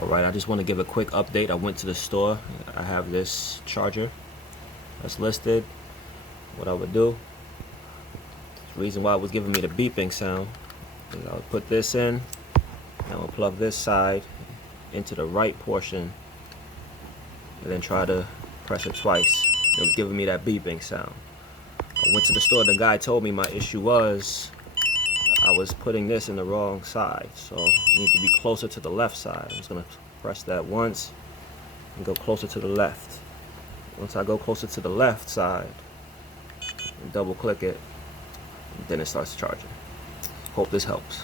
Alright, I just want to give a quick update. I went to the store. I have this charger that's listed. What I would do, the reason why it was giving me the beeping sound is I would put this in, and I would plug this side into the right portion and then try to press it twice. It was giving me that beeping sound. I went to the store. The guy told me my issue was I was putting this in the wrong side, so you need to be closer to the left side. I'm just going to press that once and go closer to the left. Once I go closer to the left side and double click it, then it starts charging. Hope this helps.